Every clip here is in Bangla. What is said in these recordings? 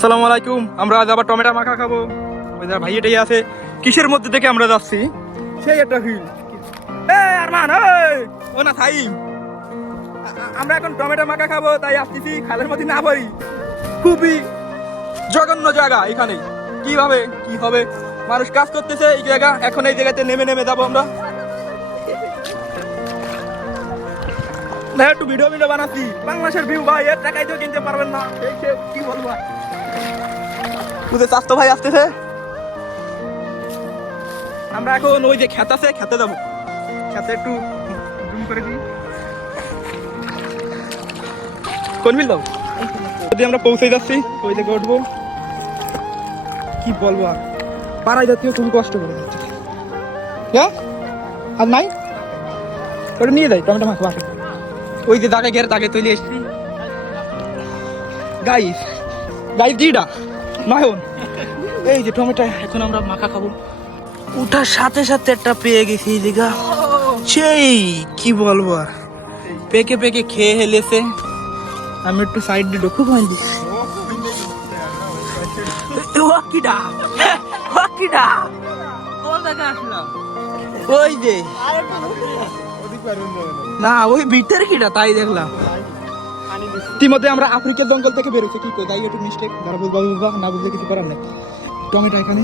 আসসালামু আলাইকুম। আমরা আজ আবার টমেটো মাখা খাবো। ওই যার ভাইয়াটাই আছে। কিসের মধ্যে থেকে আমরা যাচ্ছি? সেই একটা ফিল। আরমান ও না থাইম, আমরা এখন টমেটো মাখা খাবো, তাই আসতেছি খালের মধ্যে না পারি। খুবই জঘন্য জায়গা এখানে। কিভাবে কি হবে, মানুষ কাজ করতেছে এই জায়গা। এখন এই জায়গাতে নেমে নেমে যাবো আমরা। একটু ভিডিও বানাচ্ছি, বাংলাদেশের ভিউ ভাই, এর টাকায় তো কিনতে পারবেন না। কি বলবো, স্বাস্থ্য ভাই আসতেছে। আমরা এখন ওই যে খেত আছে, খেতে যাবো। খেতে একটু জুম করে দিই। কোন মিল দাও, যদি আমরা পৌঁছে যাচ্ছি ওই জায়গায় উঠবো। কি বলবো, আর পাড়ায় জাতীয় খুবই কষ্ট করে যাচ্ছে। হ্যাঁ আর নাই, ওটা নিয়ে যাই টমেটো মাখা বাসে। ওই যে দাগে গের দাগে তৈরি এসছি। গাইস গাইস দিডা নয়ন, এই যে টমেটো এখন আমরা মাখা খাবো। উঠার সাথে সাথে একটা পেয়ে গেছি এই জায়গা। সেই কি বলবো, আর পেকে পেকে খেয়ে হেলেছে। আমি একটু সাইড দিয়ে ঢুকু পাইনি। ওই যে না, ওই বিটের কিটা তাই দেখলাম। ইতিমধ্যে আমরা আফ্রিকার জঙ্গল থেকে বেরোচ্ছি। কি কই তাই একটু মিস্টেক, যারা বুঝবা বুঝবা, না বুঝলে কিছু করার নেই। টমেটো এখানে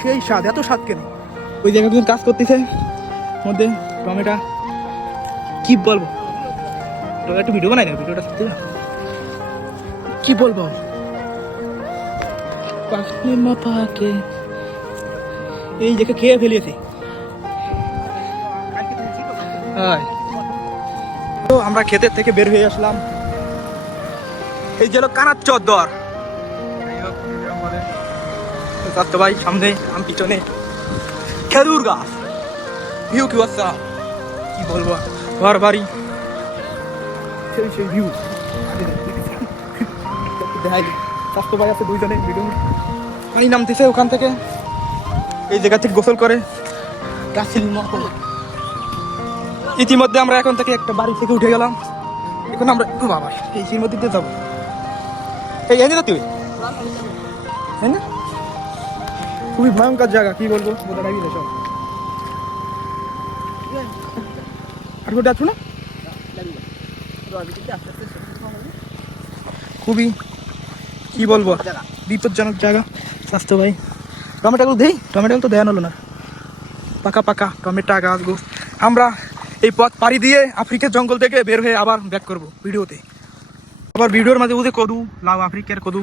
সেই স্বাদ, এত স্বাদ কেন? ওই জায়গায় কাজ করতেছে মধ্যে টমেটো। কি বলবো, একটু ভিডিও বানাই না, ভিডিওটা সত্যি না। কি বলবো, এই জায়গা খেয়ে ফেলিয়েছে। তো আমরা ক্ষেতের থেকে বের হয়ে আসলাম। এই যে কানার চদ্দর ভাই, সামনে আমি পিছনে খেজুর গাছ। ভিউ কি আচ্ছা, কি বলবো, ঘর বাড়ি সেই ভিউ দেখাই। স্বাস্থ্য ভাই আছে দুইজনে, ভিডিও পানি নামতেছে ওখান থেকে। এই জায়গা থেকে গোসল করে ইতিমধ্যে আমরা এখন থেকে একটা বাড়ি থেকে উঠে গেলাম। এখন আমরা বাবা এই নদীতে যাবো। এই এনে তুই হ্যাঁ না, খুবই ভয়ঙ্কর জায়গা। কি বলবো, বোঝা লাগিলে সব। আর কোথাও আছো না, খুবই কি বলবো বিপজ্জনক জায়গা। স্বাস্থ্য ভাই টমেটোগুলো দেই, টমেটোগুলো তো দেয়া হলো না। পাকা পাকা টমেটো গাছগুলো। আমরা এই পথ পাড়ি দিয়ে আফ্রিকার জঙ্গল থেকে বের হয়ে আবার ব্যাক করবো ভিডিওতে। আবার ভিডিওর মাঝে বুঝে কদু লাউ, আফ্রিকার কদু।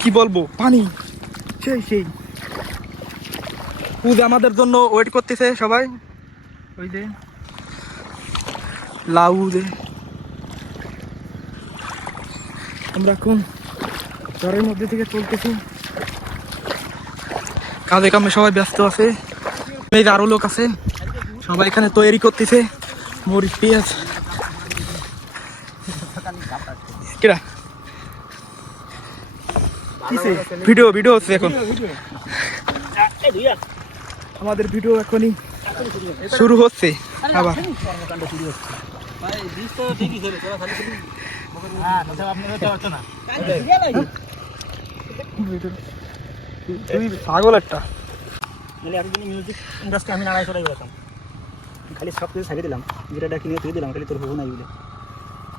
কি বলবো, পানি সেই সেই উদ আমাদের জন্য ওয়েট করতেছে সবাই। ওই যে লাউ দে, আমরা এখন ঘরের মধ্যে থেকে চলতেছি। কাজে কামে সবাই ব্যস্ত আছে। এই যে আরো লোক আছে, সবাই এখানে তৈরি করতেছে মরিচ পেঁয়াজ। কিরা ভিডিও ভিডিও হচ্ছে এখন, আমাদের ভিডিও এখনই শুরু হচ্ছে আবার। পাগল একটা মিউজিক ইন্ডাস্ট্রি। আমি নাড়াই চড়াই করতাম, খালি সব কিছু ছাড়িয়ে দিলাম, গিটারটা কিনে তুই দিলাম, খালি তোর হবো না বলে।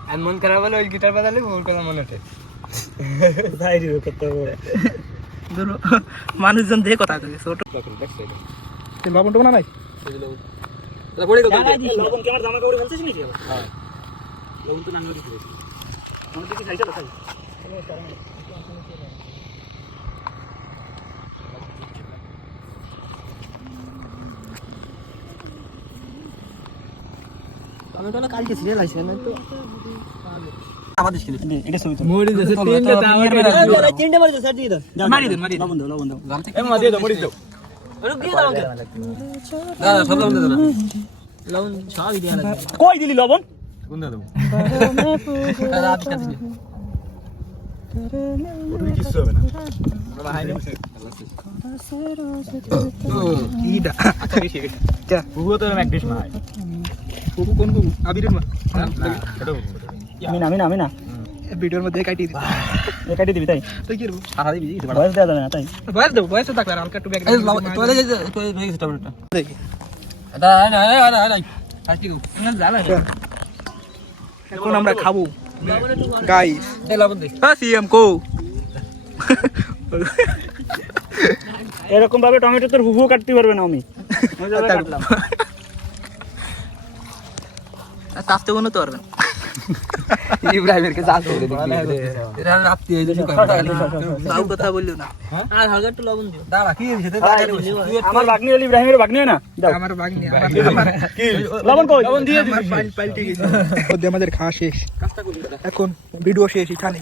আর মন খারাপ হলে ওই গিটার বাজালে ওর কথা মনে ওঠে। মানুষজন দিয়ে কথা কই ছোট লবণ টবণ নাই। লবণ কি আমার জামা কাপড়ে ফেলছিস নাকি? হ্যাঁ, লবণ তো নাঙ্গল দিতে দিয়েছি। আমার দিকে খাইছে তো খাই। আমি তো কালকে সিরিয়াল আইছে না তো আমাদের ছিল এটা ছবি তো মরি দেছে তিনটা দাও তিনটা মারি দাও, স্যার দিয়ে দাও, মারি দেন লবণ দাও, লবণ দাও, এ মা দিয়ে দাও, মরি দাও, আরে দিয়ে দাও আমাকে। দাদা সব লবণ দাও না, লবণ সব দিয়ে না। কই দিলি লবণ? কোন দাও রাত কাছে নি ওই কিছু হবে না, বাবা হাই নেমে ও কিডা আচ্ছা কি কে বুবো তো এক ডিশ মাই। কুকু কোন কুকু আবিরের মা আমি না ভিডিওর মধ্যে কাটি দিই কাটি দিবি তাই তুই কি করবো সারা দিবি বয়স দেওয়া যাবে না তাই বয়স দেবো বয়স থাকবে আর হালকা একটু ব্যাগ দেখি এখন আমরা খাবো গাইস সিএম কো এরকম ভাবে টমেটো তোর হুহু কাটতে পারবে না আমি কাটলাম কাটতে কোনো তো পারবেন ইব্রাহিমের কে জাল করে দেখবি এরা রাত্রি এই জন্য তাও কথা বললো না আর হালকা একটু লবণ দিও দাঁড়া কি হইছে আমার ভাগ্নি হলি ইব্রাহিমের ভাগ্নি হয় না দাও আমার ভাগ্নি কি লবণ কই লবণ দিয়ে দিবি পাল্টে গেছে ওদের আমাদের খাওয়া শেষ এখন ভিডিও শেষ এখানে